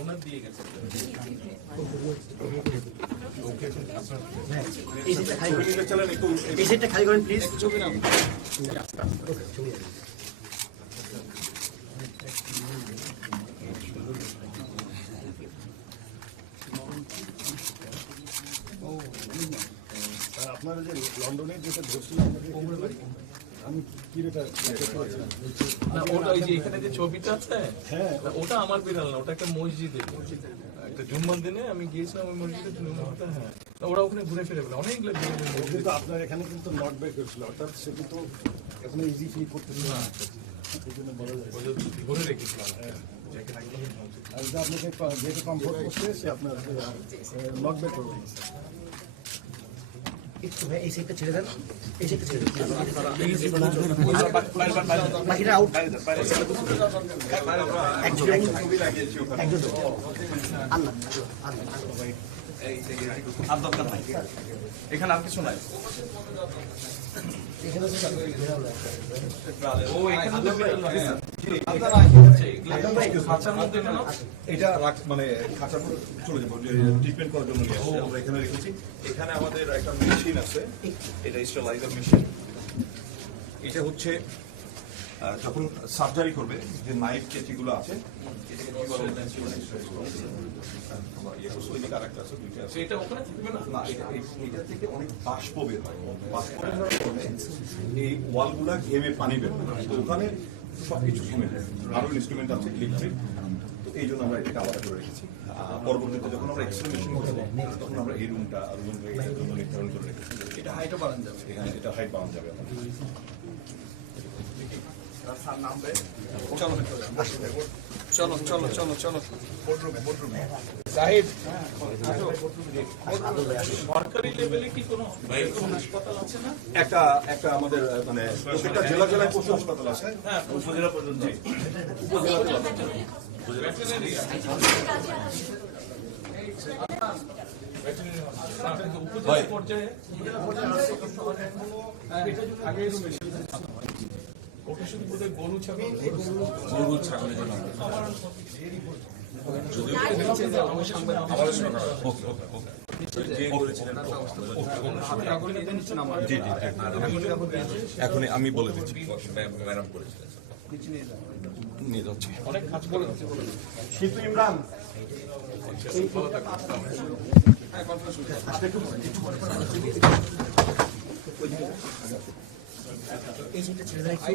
ওনার দিয়ে গেছে খালি করেন প্লিজ। ছবি নাম আপনারা যে লন্ডনে যেটা ধরছিলাম আমি কি রেটা ওটা ওই যে এখানে যে ছবিটা আছে হ্যাঁ ওটা আমার বিড়াল না, ওটা একটা মসজিদে একটা জুম্মার দিনে আমি গিয়েছিলাম ওই মসজিদে। হ্যাঁ ওরা ওখানে ঘুরে ফিরে বেড়ে অনেকগুলো কিন্তু আপনার এখানে কিন্তু নট ব্যাক করেছিল, অর্থাৎ সে কিন্তু এখানে ইজি ফিল করতেছিল না, সেই জন্য বলা যায় ঘুরে রেখেছিলাম। আর যে আপনাকে যেটা কমফোর্ট করছে সে আপনার নট ব্যাক করবে। একটু ভাই এই সাইডটা ছেড়ে দেন, এই সাইডটা ছেড়ে দেন, বাকিটা আউট। একজন আল্লাহ আর দরকার নাই, এখানে আর কিছু নাই। ও এখানে খাঁচার মধ্যে কেন এটা মানে খাঁচার মধ্যে চলে যাবো ট্রিটমেন্ট করার জন্য আমরা এখানে রেখেছি। এখানে আমাদের একটা মেশিন আছে, এটা স্টেলাইজার মেশিন। এটা হচ্ছে যখন সার্জারি করবে যে নাইফ কেচিগুলো আছে সেটা ওখানে থাকবে না, এটা থেকে অনেক বাষ্প বের হয়, বাষ্প বের হওয়ার কারণে এই ওয়ালগুলা ঘেমে পানি বের হয়, তো ওখানে সবকিছু ঘেমে যায়। আরো ইনস্ট্রুমেন্ট আছে ক্লিপ, তো এই জন্য আমরা এটাকে আলাদা করে রেখেছি। পরবর্তীতে যখন আমরা এক্সরে মেশিন করবো তখন আমরা এই রুমটা নির্ধারণ করে রেখেছি। এটা হাইটও বাড়ানো যাবে, এখানে এটা হাইট বাড়ানো যাবে। চলো চলো চলো চলো জাহিদ, সরকারি লেভেলে কি কোনো হাসপাতাল আছে না? একটা আমাদের মানে প্রত্যেকটা জেলায় পশু হাসপাতাল আছে। হ্যাঁ, উপজেলা পর্যন্ত উপজেলা পর্যায়ে ওটা শুধু বোধহয় গরু ছাগলের জন্য। এখন আমি বলে দিচ্ছি, ম্যাডাম করেছিলেন নিয়ে যাচ্ছি। অনেক কাজ করে কিন্তু ইমরান এই সাইডটা ছেড়ে দেন একটু।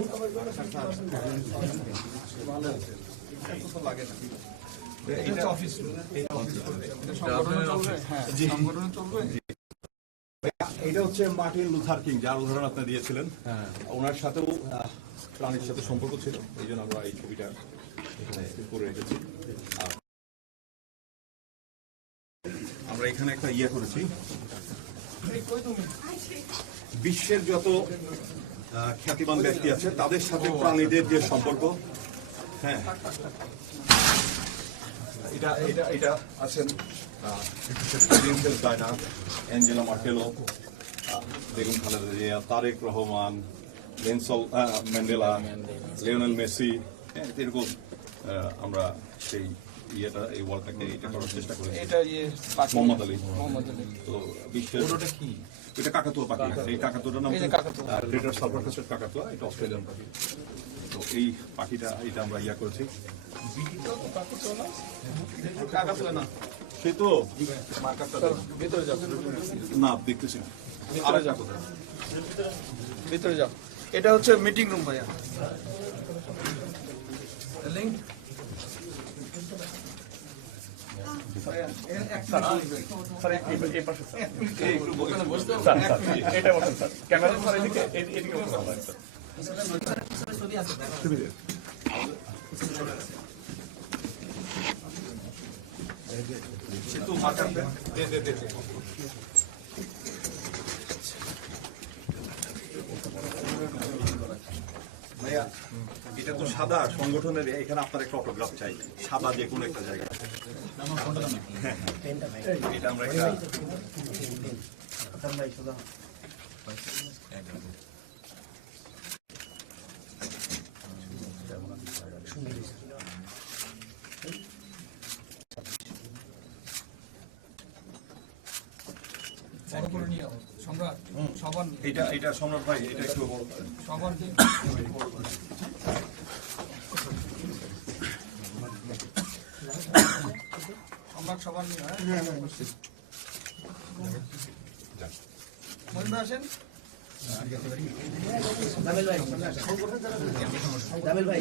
এটা অফিস সংগঠনে চলবে। এটা হচ্ছে মার্টিন লুথার কিং, যার উদাহরণ আপনি দিয়েছিলেন। ওনার সাথেও প্রাণীর সাথে সম্পর্ক ছিল, এই জন্য আমরা এই ছবিটা এখানে করে রেখেছি। আমরা এখানে একটা ইয়ে করেছি, বিশ্বের যত খ্যাতিমান ব্যক্তি আছে তাদের সাথে প্রাণীদের যে সম্পর্ক। হ্যাঁ, এটা এটা এটা আছেন princess Diana, Angela Merkel, Begum Khaleda Zia, Tarique Rahman, Nelson Mandela, Lionel Messi. হ্যাঁ, এরকম আমরা সেই ইয়েটা এই ওয়ার্ল্ডটাকে এটা করার চেষ্টা করেছি। এটা মোহাম্মদ আলী। তো বিশ্বের ওটা কি? এটা কাকাতুয়া পাখি। এই কাকাতুয়াটার নাম গ্রেটার সালভার কাস্টের কাকাতুয়া, এটা অস্ট্রেলিয়ান পাখি। তো এই পাখিটা এটা আমরা ইয়া করেছি। সে তো ভিতরে যাও, না দেখতেছি না। ভিতরে যাও, ভিতরে যাও। এটা হচ্ছে মিটিং রুম ভাইয়া। ভাইয়া, এটা তো সাদা সংগঠনের, এখানে আপনার একটা অটোগ্রাফ চাই, সাদা যে কোনো একটা জায়গায়। এটা আমরা একটা সম্রাট সবার এটা সম্রাট ভাই এটা একটু সবার সম্রাট সবার নিয়ে মহিন ভাই আসেন জামিল ভাই